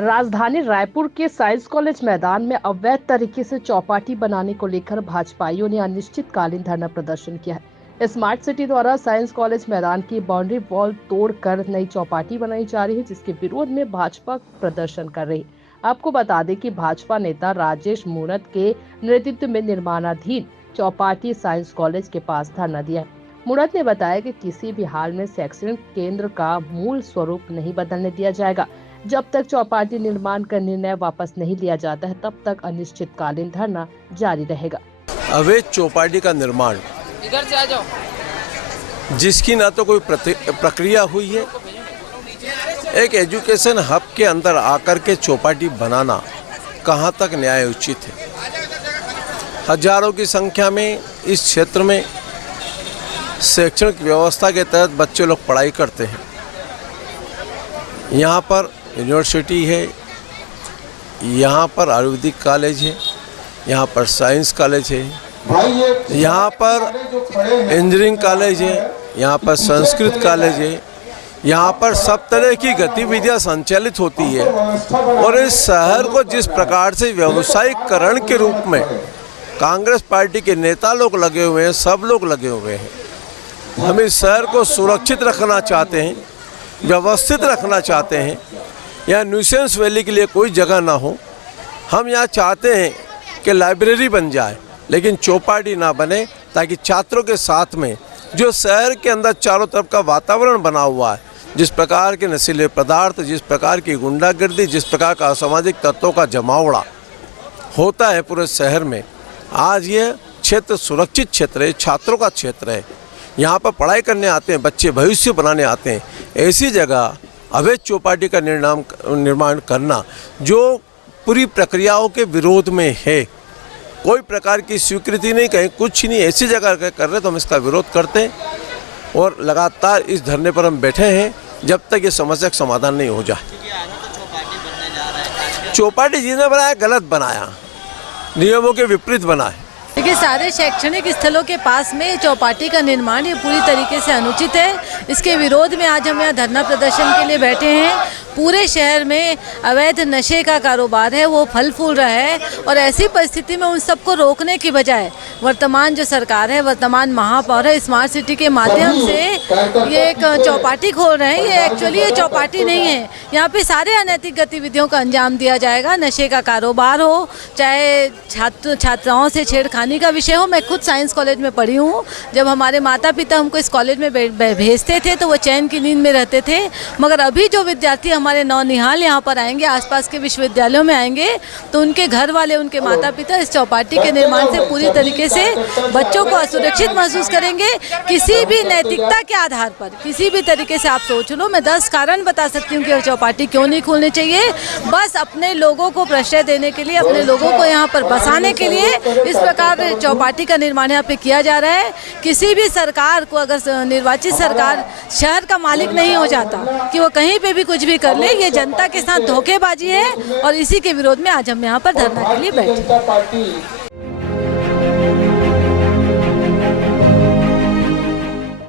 राजधानी रायपुर के science college मैदान में अवैध तरीके से चौपाटी बनाने को लेकर भाजपाइयों ने अनिश्चितकालीन धरना प्रदर्शन किया है। स्मार्ट सिटी द्वारा साइंस कॉलेज मैदान की बाउंड्री वॉल तोड़कर नई चौपाटी बनाई जा रही है, जिसके विरोध में भाजपा प्रदर्शन कर रही है। आपको बता दें कि भाजपा नेता राजेश मूणत के नेतृत्व में निर्माणाधीन चौपाटी साइंस कॉलेज के पास धरना दिया है। मूणत ने बताया कि किसी भी हाल में शैक्षणिक केंद्र का मूल स्वरूप नहीं बदलने दिया जाएगा। जब तक चौपाटी निर्माण का निर्णय वापस नहीं लिया जाता है, तब तक अनिश्चितकालीन धरना जारी रहेगा। अवैध चौपाटी का निर्माण इधर से आ जाओ, जिसकी ना तो कोई प्रक्रिया हुई है, एक एजुकेशन हब के अंदर आकर के चौपाटी बनाना कहाँ तक न्याय उचित है। हजारों की संख्या में इस क्षेत्र में शैक्षणिक व्यवस्था के तहत बच्चे लोग पढ़ाई करते हैं। यहाँ पर यूनिवर्सिटी है, यहाँ पर आयुर्वेदिक कॉलेज है, यहाँ पर साइंस कॉलेज है, यहाँ पर इंजीनियरिंग कॉलेज है, यहाँ पर संस्कृत कॉलेज है, यहाँ पर सब तरह की गतिविधियाँ संचालित होती है। और इस शहर को जिस प्रकार से व्यावसायिकरण के रूप में कांग्रेस पार्टी के नेता लोग लगे हुए हैं, सब लोग लगे हुए हैं। हम इस शहर को सुरक्षित रखना चाहते हैं, व्यवस्थित रखना चाहते हैं। यहाँ न्यूसेंस वैली के लिए कोई जगह ना हो। हम यहाँ चाहते हैं कि लाइब्रेरी बन जाए, लेकिन चौपाटी ना बने, ताकि छात्रों के साथ में जो शहर के अंदर चारों तरफ का वातावरण बना हुआ है, जिस प्रकार के नशीले पदार्थ, जिस प्रकार की गुंडागर्दी, जिस प्रकार का असामाजिक तत्वों का जमावड़ा होता है पूरे शहर में, आज ये क्षेत्र सुरक्षित क्षेत्र है, छात्रों का क्षेत्र है। यहाँ पर पढ़ाई करने आते हैं बच्चे, भविष्य बनाने आते हैं। ऐसी जगह अवैध चौपाटी का निर्माण करना जो पूरी प्रक्रियाओं के विरोध में है, कोई प्रकार की स्वीकृति नहीं, कहीं कुछ नहीं, ऐसी जगह कर रहे तो हम इसका विरोध करते हैं। और लगातार इस धरने पर हम बैठे हैं जब तक ये समस्या का समाधान नहीं हो जाए। चौपाटी जिसने बनाया गलत बनाया, नियमों के विपरीत बनाए। देखिए, सारे शैक्षणिक स्थलों के पास में चौपाटी का निर्माण ये पूरी तरीके से अनुचित है। इसके विरोध में आज हम यहाँ धरना प्रदर्शन के लिए बैठे हैं। पूरे शहर में अवैध नशे का कारोबार है, वो फल फूल रहा है। और ऐसी परिस्थिति में उन सबको रोकने की बजाय वर्तमान जो सरकार है, वर्तमान महापौर है, स्मार्ट सिटी के माध्यम से ये एक चौपाटी खोल रहे हैं। ये एक्चुअली ये चौपाटी नहीं है। यहाँ पे सारे अनैतिक गतिविधियों का अंजाम दिया जाएगा। नशे का कारोबार हो, चाहे छात्राओं से छेड़खानी का विषय हो। मैं खुद साइंस कॉलेज में पढ़ी हूँ। जब हमारे माता पिता हमको इस कॉलेज में भेजते थे तो वो चैन की नींद में रहते थे। मगर अभी जो विद्यार्थी हमारे नौनिहाल यहाँ पर आएंगे, आसपास के विश्वविद्यालयों में आएंगे, तो उनके घर वाले, उनके माता पिता इस चौपाटी के निर्माण से पूरी तरीके से बच्चों को असुरक्षित महसूस करेंगे। किसी भी नैतिकता के आधार पर, किसी भी तरीके से आप सोच लो, मैं 10 कारण बता सकती हूँ कि चौपाटी क्यों नहीं खोलनी चाहिए। बस अपने लोगों को प्रश्रय देने के लिए, अपने लोगों को यहाँ पर बसाने के लिए इस प्रकार चौपाटी का निर्माण यहाँ पे किया जा रहा है। किसी भी सरकार को, अगर निर्वाचित सरकार शहर का मालिक नहीं हो जाता कि वो कहीं पे भी कुछ भी कर ले, ये जनता के साथ धोखेबाजी है। और इसी के विरोध में आज हम यहाँ पर धरना के लिए बैठे।